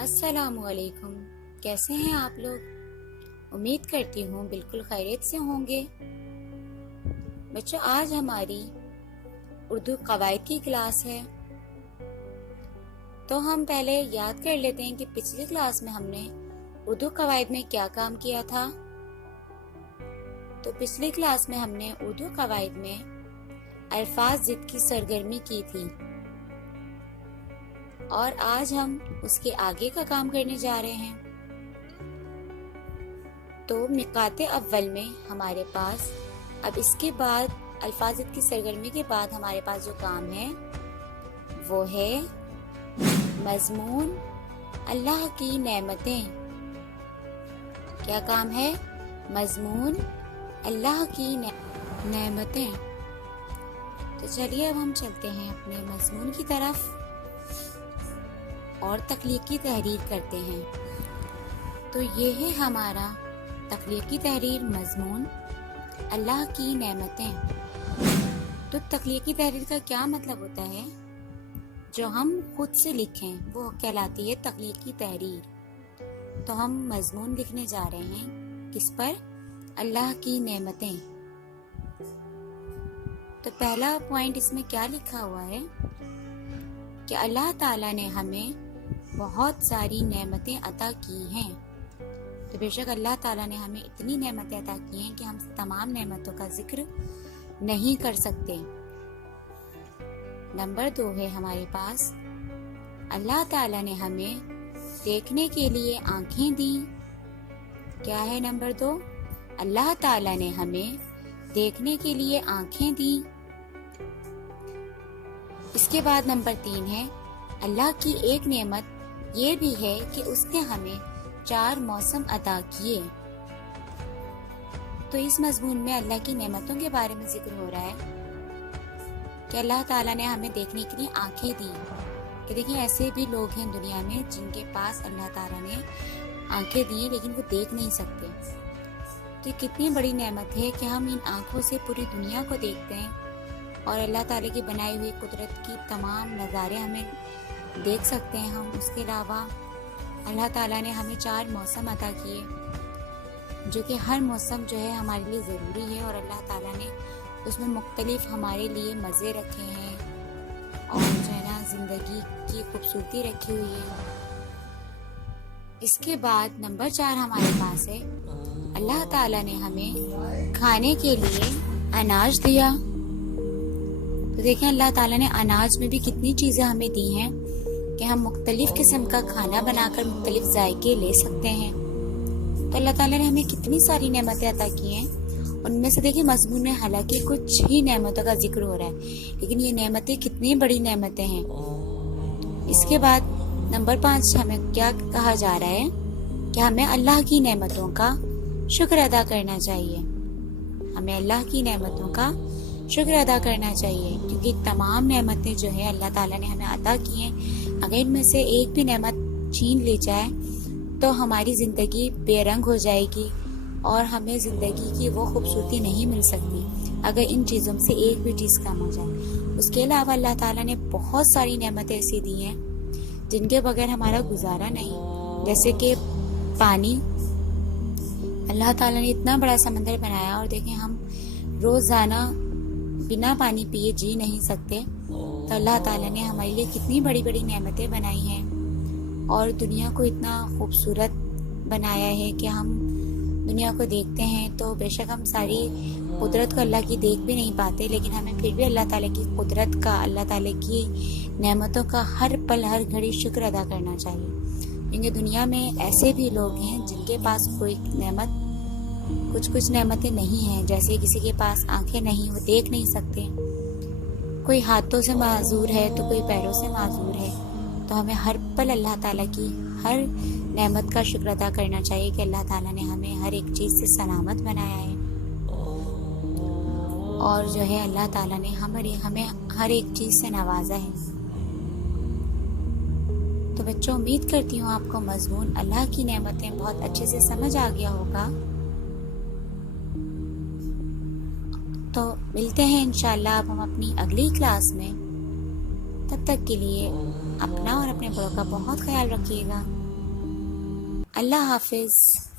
السلام علیکم، کیسے ہیں آپ لوگ؟ امید کرتی ہوں بالکل خیریت سے ہوں گے۔ بچوں، آج ہماری اردو قواعد کی کلاس ہے، تو ہم پہلے یاد کر لیتے ہیں کہ پچھلی کلاس میں ہم نے اردو قواعد میں کیا کام کیا تھا۔ تو پچھلی کلاس میں ہم نے اردو قواعد میں الفاظ ضد کی سرگرمی کی تھی، اور آج ہم اس کے آگے کا کام کرنے جا رہے ہیں۔ تو نکات اول میں ہمارے پاس اب اس کے بعد الفاظ ضد کی سرگرمی کے بعد ہمارے پاس جو کام ہے وہ ہے مضمون اللہ کی نعمتیں۔ کیا کام ہے؟ مضمون اللہ کی نعمتیں۔ تو چلیے اب ہم چلتے ہیں اپنے مضمون کی طرف اور تخلیقی تحریر کرتے ہیں۔ تو یہ ہے ہمارا تخلیقی تحریر مضمون اللہ کی نعمتیں۔ تو تخلیقی تحریر کا کیا مطلب ہوتا ہے؟ جو ہم خود سے لکھیں وہ کہلاتی ہے تخلیقی تحریر۔ تو ہم مضمون لکھنے جا رہے ہیں کس پر؟ اللہ کی نعمتیں۔ تو پہلا پوائنٹ اس میں کیا لکھا ہوا ہے کہ اللہ تعالیٰ نے ہمیں بہت ساری نعمتیں عطا کی ہیں۔ تو بے شک اللہ تعالیٰ نے ہمیں اتنی نعمتیں عطا کی ہیں کہ ہم تمام نعمتوں کا ذکر نہیں کر سکتے۔ نمبر 2 ہے ہمارے پاس، اللہ تعالیٰ نے ہمیں دیکھنے کے لیے آنکھیں دی۔ کیا ہے نمبر 2؟ اللہ تعالیٰ نے ہمیں دیکھنے کے لیے آنکھیں دی۔ اس کے بعد نمبر 3 ہے، اللہ کی ایک نعمت یہ بھی ہے کہ اس نے ہمیں 4 موسم عطا کیے۔ تو اس مضمون میں اللہ کی نعمتوں کے بارے میں ذکر ہو رہا ہے کہ اللہ تعالیٰ نے ہمیں دیکھنے کے لیے آنکھیں دی۔ کہ دیکھیں ایسے بھی لوگ ہیں دنیا میں جن کے پاس اللہ تعالیٰ نے آنکھیں دی ہیں لیکن وہ دیکھ نہیں سکتے۔ تو یہ کتنی بڑی نعمت ہے کہ ہم ان آنکھوں سے پوری دنیا کو دیکھتے ہیں اور اللہ تعالیٰ کی بنائی ہوئی قدرت کی تمام نظارے ہمیں دیکھ سکتے ہیں ہم۔ اس کے علاوہ اللہ تعالیٰ نے ہمیں 4 موسم عطا کیے، جو کہ ہر موسم جو ہے ہمارے لیے ضروری ہے، اور اللہ تعالیٰ نے اس میں مختلف ہمارے لیے مزے رکھے ہیں اور جو ہے نا زندگی کی خوبصورتی رکھی ہوئی ہے۔ اس کے بعد نمبر 4 ہمارے پاس ہے، اللہ تعالیٰ نے ہمیں کھانے کے لیے اناج دیا۔ تو دیکھیں اللہ تعالیٰ نے اناج میں بھی کتنی چیزیں ہمیں دی ہیں کہ ہم مختلف قسم کا کھانا بنا کر مختلف ذائقے لے سکتے ہیں۔ تو اللہ تعالیٰ نے ہمیں کتنی ساری نعمتیں عطا کی ہیں۔ ان میں سے دیکھیں مضمون میں حالانکہ کچھ ہی نعمتوں کا ذکر ہو رہا ہے، لیکن یہ نعمتیں کتنی بڑی نعمتیں ہیں۔ اس کے بعد نمبر 5 ہمیں کیا کہا جا رہا ہے کہ ہمیں اللہ کی نعمتوں کا شکر ادا کرنا چاہیے۔ ہمیں اللہ کی نعمتوں کا شکر ادا کرنا چاہیے، کیونکہ تمام نعمتیں جو ہے اللہ تعالیٰ نے ہمیں عطا کی ہیں، اگر ان میں سے ایک بھی نعمت چھین لی جائے تو ہماری زندگی بے رنگ ہو جائے گی اور ہمیں زندگی کی وہ خوبصورتی نہیں مل سکتی اگر ان چیزوں میں سے ایک بھی چیز کم ہو جائے۔ اس کے علاوہ اللہ تعالیٰ نے بہت ساری نعمتیں ایسی دی ہیں جن کے بغیر ہمارا گزارا نہیں، جیسے کہ پانی۔ اللہ تعالیٰ نے اتنا بڑا سمندر بنایا، اور دیکھیں ہم روزانہ بنا پانی پیے جی نہیں سکتے۔ تو اللہ تعالیٰ نے ہمارے لیے کتنی بڑی بڑی نعمتیں بنائی ہیں اور دنیا کو اتنا خوبصورت بنایا ہے کہ ہم دنیا کو دیکھتے ہیں تو بے شک ہم ساری قدرت کو اللہ کی دیکھ بھی نہیں پاتے، لیکن ہمیں پھر بھی اللہ تعالیٰ کی قدرت کا، اللہ تعالیٰ کی نعمتوں کا ہر پل ہر گھڑی شکر ادا کرنا چاہیے۔ کیونکہ دنیا میں ایسے بھی لوگ ہیں جن کے پاس کوئی نعمت، کچھ نعمتیں نہیں ہیں، جیسے کسی کے پاس آنکھیں نہیں، وہ دیکھ نہیں سکتے، کوئی ہاتھوں سے معذور ہے تو کوئی پیروں سے معذور ہے۔ تو ہمیں ہر پل اللہ تعالیٰ کی ہر نعمت کا شکر ادا کرنا چاہیے کہ اللہ تعالیٰ نے ہمیں ہر ایک چیز سے سلامت بنایا ہے، اور جو ہے اللہ تعالیٰ نے ہمیں ہر ایک چیز سے نوازا ہے۔ تو بچوں، امید کرتی ہوں آپ کو مضمون اللہ کی نعمتیں بہت اچھے سے سمجھ آ گیا ہوگا۔ تو ملتے ہیں انشاءاللہ اب ہم اپنی اگلی کلاس میں۔ تب تک کے لیے اپنا اور اپنے بڑوں کا بہت خیال رکھیے گا۔ اللہ حافظ.